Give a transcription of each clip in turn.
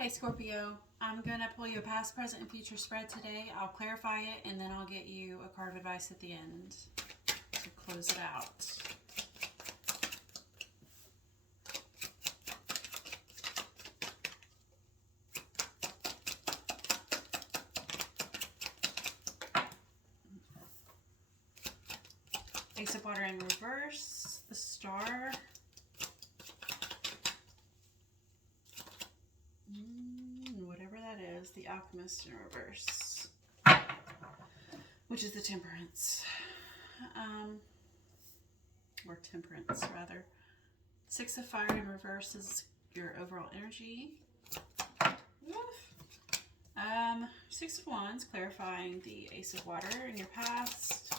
Hey Scorpio, I'm going to pull you a past, present, and future spread today. I'll clarify it and then I'll get you a card of advice at the end to close it out. Ace of Water in reverse, the Star, whatever that is, the Alchemist in reverse, which is the Temperance, or Temperance rather. Six of Fire in reverse is your overall energy. Six of Wands, clarifying the Ace of Water in your past.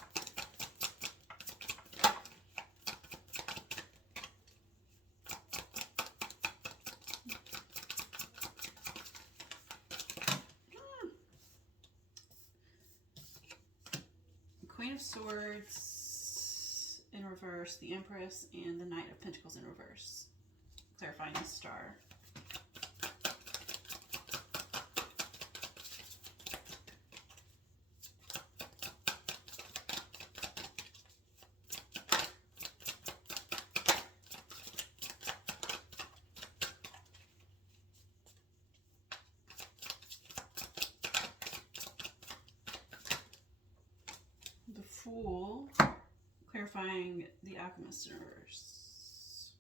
Queen of Swords in reverse, the Empress, and the Knight of Pentacles in reverse, clarifying the Star. The Fool, clarifying the Alchemist in reverse.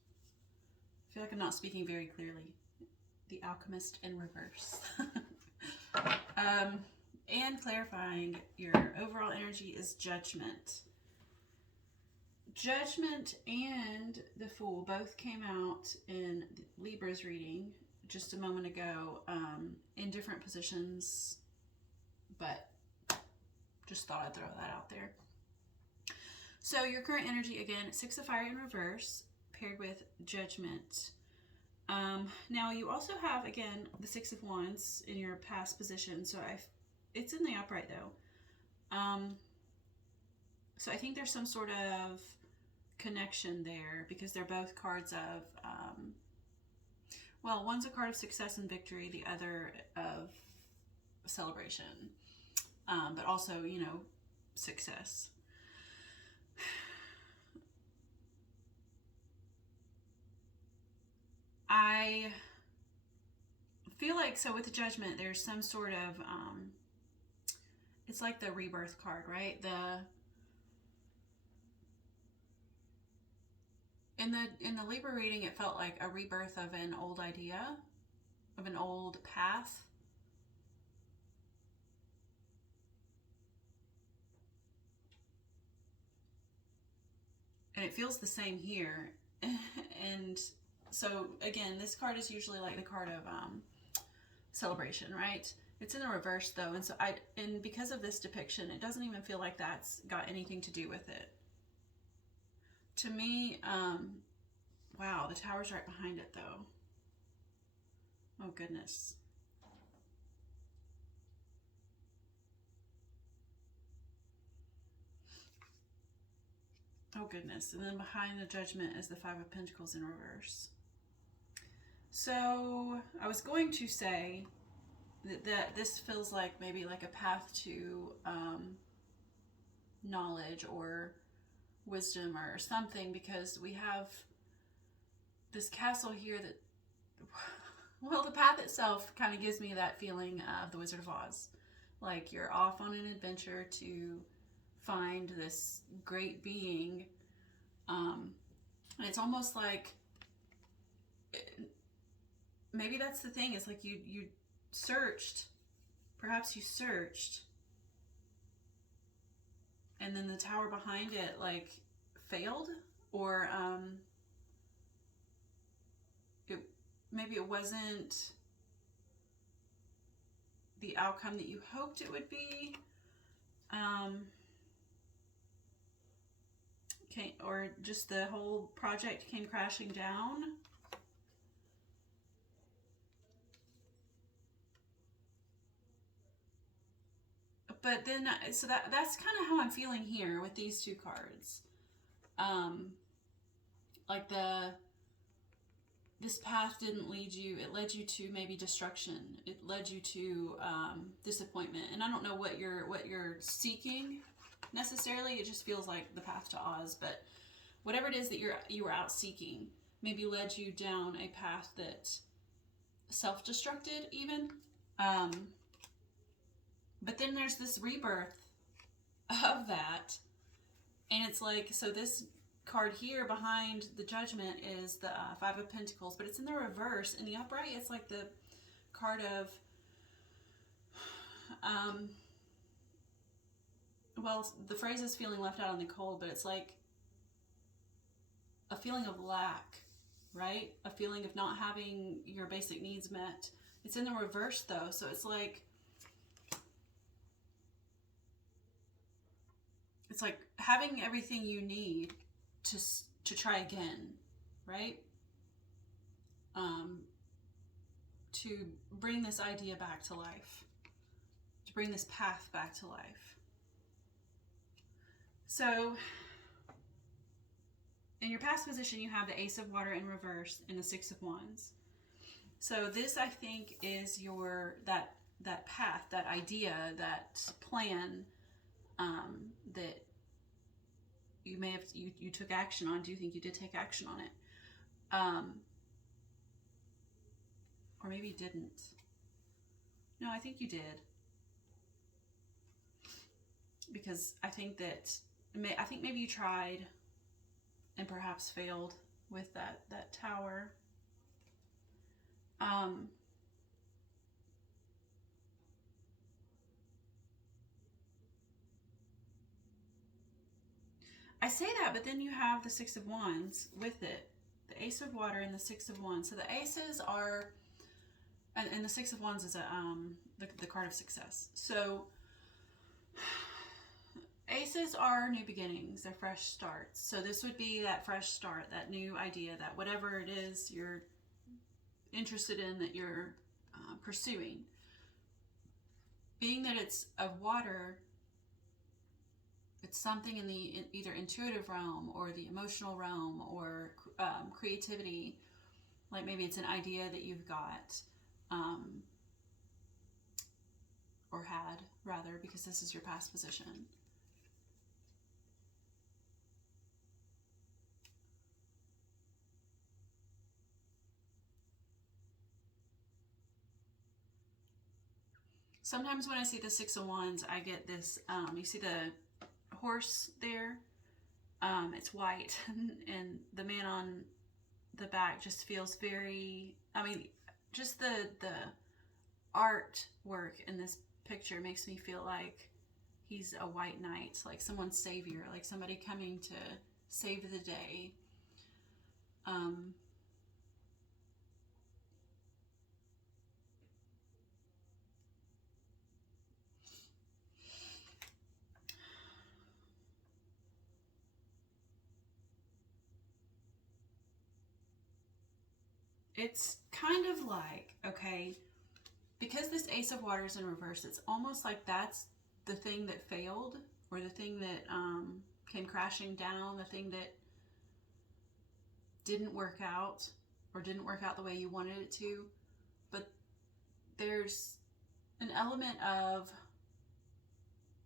I feel like I'm not speaking very clearly. The Alchemist in reverse. And clarifying your overall energy is Judgment. Judgment and the Fool both came out in Libra's reading just a moment ago, in different positions, but just thought I'd throw that out there. So your current energy, again, Six of Fire in reverse, paired with Judgment. Now you also have, again, the Six of Wands in your past position. So it's in the upright though. So I think there's some sort of connection there because they're both cards of, well, one's a card of success and victory, the other of celebration. But also, you know, success. I feel like, so with the Judgment, there's some sort of, it's like the rebirth card, right? In the Libra reading, it felt like a rebirth of an old idea, of an old path. And it feels the same here. And so again, this card is usually like the card of celebration, right? It's in the reverse though, and so and because of this depiction, it doesn't even feel like that's got anything to do with it. To me, wow, the Tower's right behind it though. Oh goodness. Oh goodness. And then behind the Judgment is the Five of Pentacles in reverse. So I was going to say that this feels like maybe like a path to knowledge or wisdom or something, because we have this castle here that, well, the path itself kind of gives me that feeling of the Wizard of Oz. Like you're off on an adventure to find this great being. And it's almost like, maybe that's the thing. It's like you searched, perhaps you searched, and then the tower behind it like failed, or maybe it wasn't the outcome that you hoped it would be. Or just the whole project came crashing down. But then, so that's kind of how I'm feeling here with these two cards. Like this path didn't lead you, it led you to maybe destruction. It led you to disappointment. And I don't know what you're seeking necessarily. It just feels like the path to Oz. But whatever it is that you were out seeking, maybe led you down a path that self-destructed even. But then there's this rebirth of that. And it's like, so this card here behind the Judgment is the Five of Pentacles, but it's in the reverse. In the upright, it's like the card of, well, the phrase is feeling left out in the cold, but it's like a feeling of lack, right? A feeling of not having your basic needs met. It's in the reverse though, so it's like having everything you need to try again, right? To bring this idea back to life, to bring this path back to life. So in your past position, you have the Ace of Water in reverse and the Six of Wands. So this, I think, is your that path, that idea, that plan that you may have you took action on. Do you think you did take action on it? Or maybe you didn't. No, I think you did. Because I think maybe you tried and perhaps failed with that tower. I say that, but then you have the Six of Wands with it. The Ace of Water and the Six of Wands. So the Aces are, and the Six of Wands is the card of success. So Aces are new beginnings. They're fresh starts. So this would be that fresh start, that new idea, that whatever it is you're interested in, that you're pursuing. Being that it's of water, it's something in the either intuitive realm or the emotional realm or creativity. Like maybe it's an idea that you've got or had, rather, because this is your past position. Sometimes when I see the Six of Wands, I get this, you see the horse there? It's white, and the man on the back just feels very, I mean, just the artwork in this picture makes me feel like he's a white knight, like someone's savior, like somebody coming to save the day. It's kind of like, okay, because this Ace of Water is in reverse, it's almost like that's the thing that failed, or the thing that came crashing down, the thing that didn't work out, or didn't work out the way you wanted it to. But there's an element of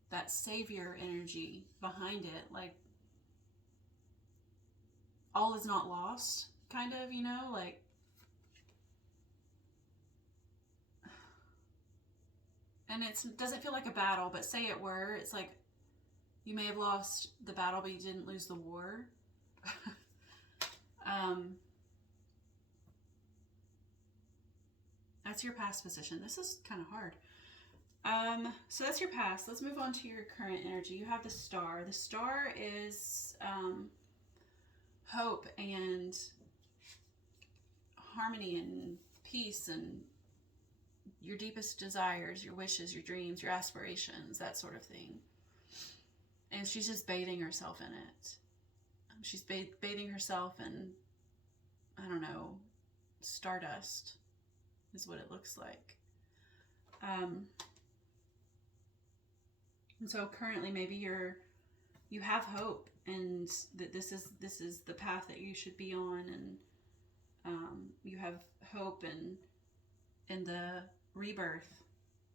that savior energy behind it, like all is not lost, kind of, you know, like and it doesn't feel like a battle, but say it were, it's like you may have lost the battle, but you didn't lose the war. That's your past position. This is kind of hard. So that's your past. Let's move on to your current energy. You have the Star. The Star is hope and harmony and peace and your deepest desires, your wishes, your dreams, your aspirations, that sort of thing. And she's just bathing herself in it. She's bathing herself in, I don't know, stardust is what it looks like. And so currently maybe you have hope, and that this is the path that you should be on, You have hope in the rebirth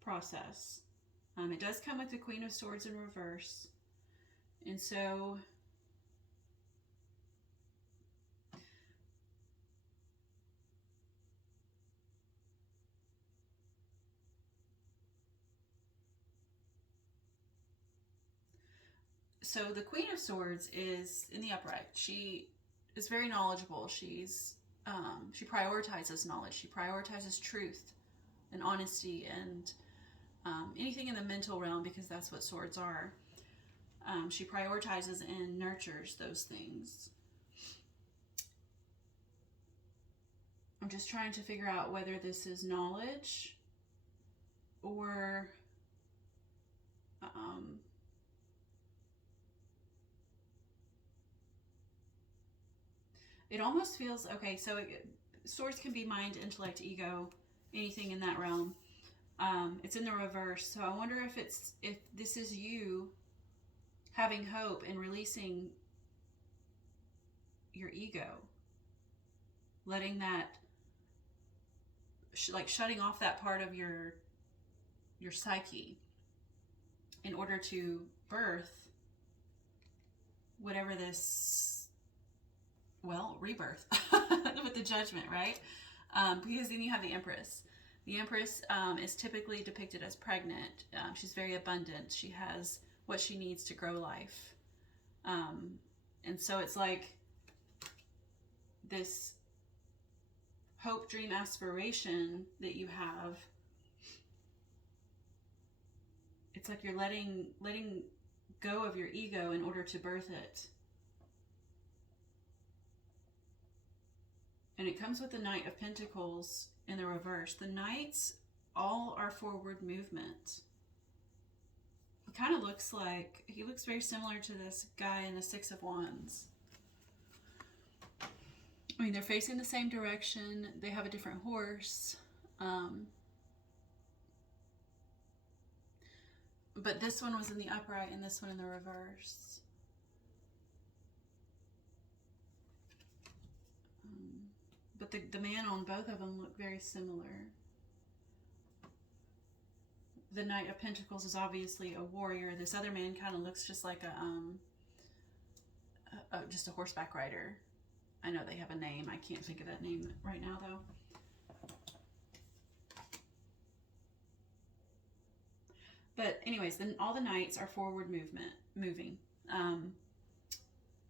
process. It does come with the Queen of Swords in reverse. And so the Queen of Swords is in the upright. She is very knowledgeable. She prioritizes knowledge. She prioritizes truth and honesty and anything in the mental realm, because that's what swords are. She prioritizes and nurtures those things. I'm just trying to figure out whether this is knowledge or it almost feels okay. So swords can be mind, intellect, ego, anything in that realm. It's in the reverse, so I wonder if this is you having hope and releasing your ego, letting that like shutting off that part of your psyche in order to birth whatever this, well, rebirth with the Judgment, right? Because then you have the Empress. The Empress is typically depicted as pregnant. She's very abundant. She has what she needs to grow life. And so it's like this hope, dream, aspiration that you have. It's like you're letting go of your ego in order to birth it. And it comes with the Knight of Pentacles in the reverse. The Knights all are forward movement. It kind of looks like, he looks very similar to this guy in the Six of Wands. I mean, they're facing the same direction. They have a different horse. But this one was in the upright and this one in the reverse. But the man on both of them look very similar. The Knight of Pentacles is obviously a warrior. This other man kind of looks just like just a horseback rider. I know they have a name. I can't think of that name right now, though. But anyways, then all the knights are forward moving.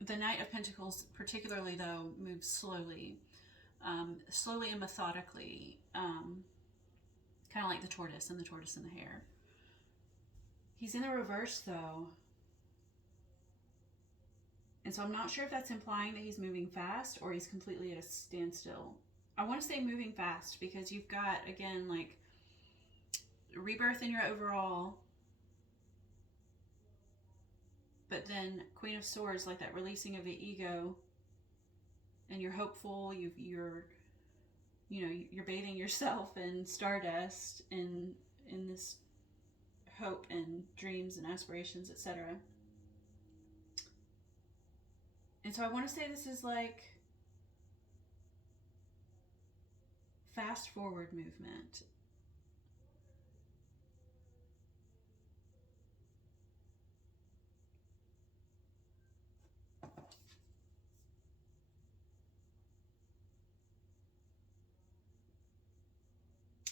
The Knight of Pentacles, particularly though, moves slowly, slowly and methodically, kind of like the tortoise and the hare. He's in the reverse though, and so I'm not sure if that's implying that he's moving fast or he's completely at a standstill. I want to say moving fast because you've got, again, like rebirth in your overall, but then Queen of Swords, like that releasing of the ego, and you're hopeful. You're bathing yourself in stardust and in this hope and dreams and aspirations, etc. And so I want to say this is like fast forward movement.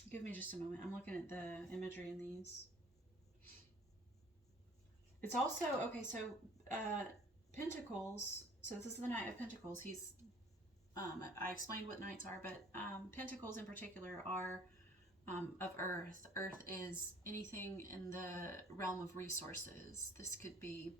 Give me just a moment. I'm looking at the imagery in these. It's also, okay, so Pentacles, so this is the Knight of Pentacles. He's, I explained what Knights are, but Pentacles in particular are of Earth. Earth is anything in the realm of resources. This could be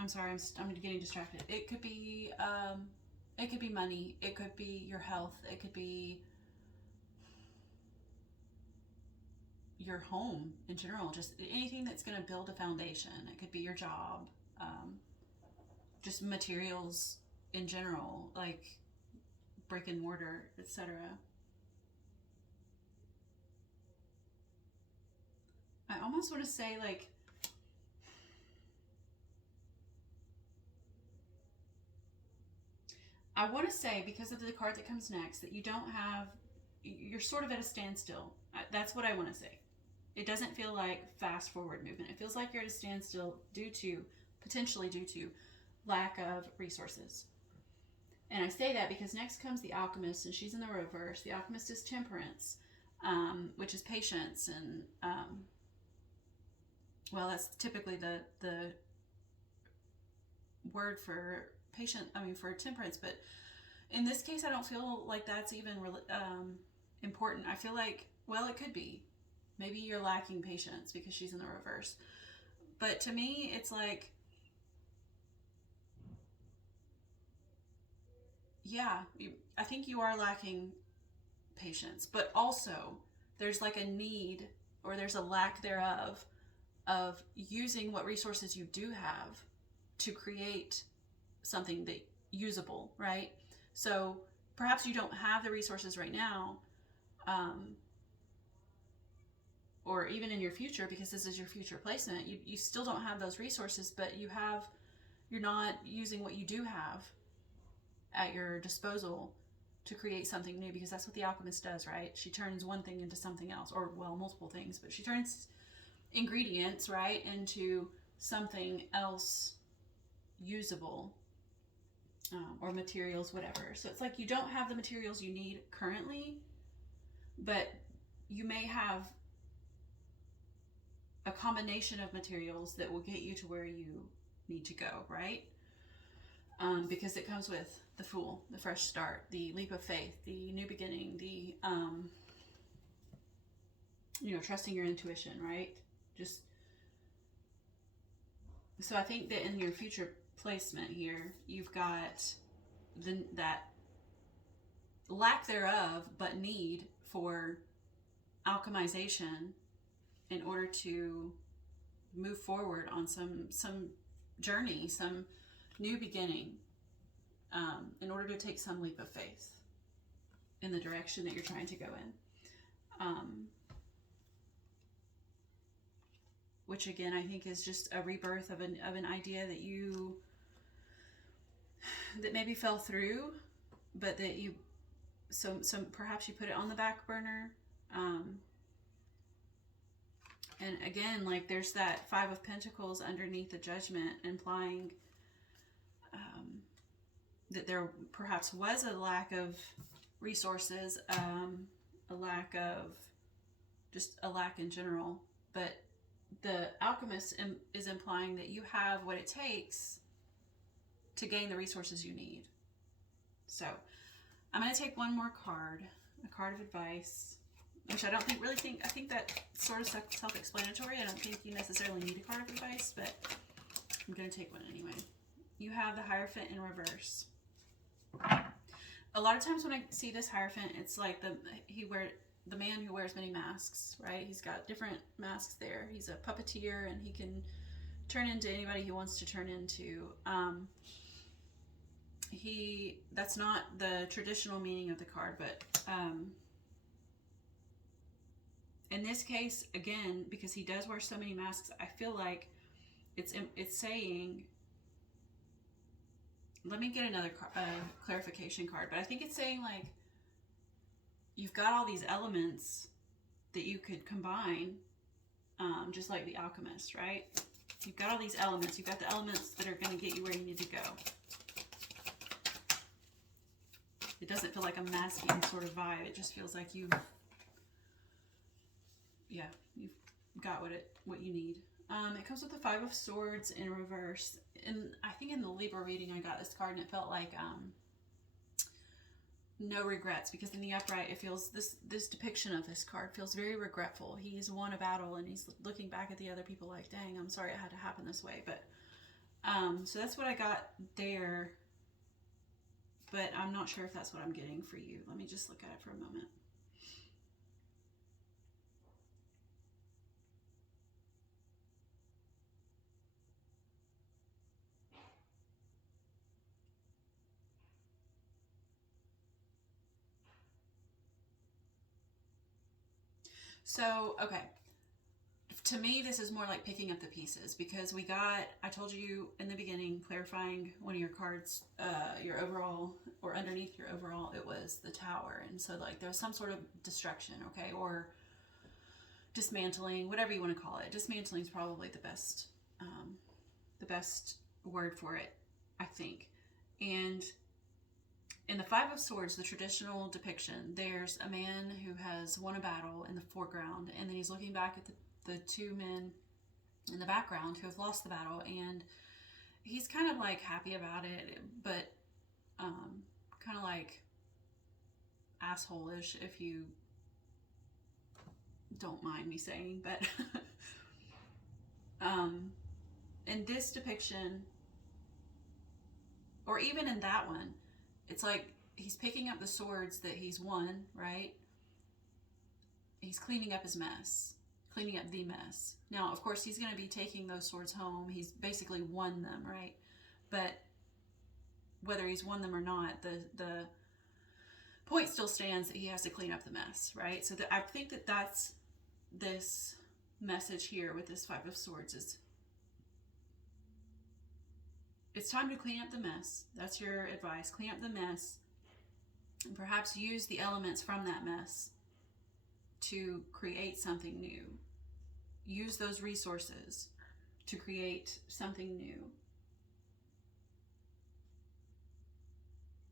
I'm sorry, I'm getting distracted. It could be money. It could be your health. It could be your home in general. Just anything that's going to build a foundation. It could be your job. Just materials in general, like brick and mortar, etc. I almost want to say, like, I want to say, because of the card that comes next, that you don't have, you're sort of at a standstill. That's what I want to say. It doesn't feel like fast forward movement. It feels like you're at a standstill potentially due to lack of resources. And I say that because next comes the Alchemist, and she's in the reverse. The Alchemist is Temperance, which is patience, and well, that's typically the word for for temperance. But in this case, I don't feel like that's even important. I feel like, well, it could be. Maybe you're lacking patience because she's in the reverse. But to me, it's like, yeah, I think you are lacking patience, but also there's like a need, or there's a lack thereof, of using what resources you do have to create something that usable, right? So perhaps you don't have the resources right now, or even in your future, because this is your future placement, you still don't have those resources, but you're not using what you do have at your disposal to create something new, because that's what the alchemist does, right? She turns one thing into something else, or well, multiple things, but she turns ingredients, right, into something else usable, or materials, whatever. So it's like you don't have the materials you need currently, but you may have a combination of materials that will get you to where you need to go, right? Because it comes with the Fool, the fresh start, the leap of faith, the new beginning, the trusting your intuition, right? Just so I think that in your future placement here, you've got that lack thereof, but need for alchemization in order to move forward on some journey, some new beginning, in order to take some leap of faith in the direction that you're trying to go in. Which again, I think is just a rebirth of an idea that maybe fell through, but that perhaps you put it on the back burner. And again, like, there's that Five of Pentacles underneath the Judgment, implying that there perhaps was a lack of resources, a lack in general. But the Alchemist is implying that you have what it takes to gain the resources you need. So I'm going to take one more card, a card of advice, which I think that sort of self-explanatory. I don't think you necessarily need a card of advice, but I'm going to take one anyway. You have the Hierophant in reverse. A lot of times when I see this Hierophant, it's like the man who wears many masks, right? He's got different masks there. He's a puppeteer, and he can turn into anybody he wants to turn into. That's not the traditional meaning of the card, but in this case, again, because he does wear so many masks, I feel like it's saying, let me get another clarification card, but I think it's saying, like, you've got all these elements that you could combine, just like the Alchemist, right? You've got all these elements. You've got the elements that are going to get you where you need to go. It doesn't feel like a masking sort of vibe. It just feels like you've got what you need. It comes with the Five of Swords in reverse. And I think in the Libra reading, I got this card, and it felt like no regrets, because in the upright, it feels this depiction of this card feels very regretful. He's won a battle, and he's looking back at the other people like, dang, I'm sorry it had to happen this way. But so that's what I got there, but I'm not sure if that's what I'm getting for you. Let me just look at it for a moment. So, okay. to me, this is more like picking up the pieces, because we got, I told you in the beginning, clarifying one of your cards, your overall, or underneath your overall, it was the Tower. And so like there was some sort of destruction, okay, or dismantling, whatever you want to call it. Dismantling is probably the best word for it, I think. And in the Five of Swords, the traditional depiction, there's a man who has won a battle in the foreground, and then he's looking back at the two men in the background who have lost the battle, and he's kind of like happy about it, but kind of like asshole-ish, if you don't mind me saying. But in this depiction, or even in that one, it's like he's picking up the swords that he's won, right? He's cleaning up his mess, cleaning up the mess. Now, of course, he's going to be taking those swords home. He's basically won them, right? But whether he's won them or not, the point still stands that he has to clean up the mess, right? So I think that that's this message here with this Five of Swords is it's time to clean up the mess. That's your advice. Clean up the mess, and perhaps use the elements from that mess to create something new. Use those resources to create something new.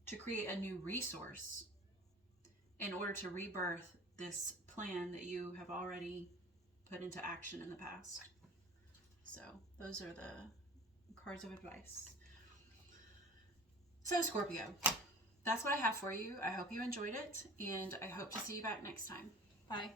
To create a new resource in order to rebirth this plan that you have already put into action in the past. So those are the cards of advice. So Scorpio, that's what I have for you. I hope you enjoyed it, and I hope to see you back next time. Bye.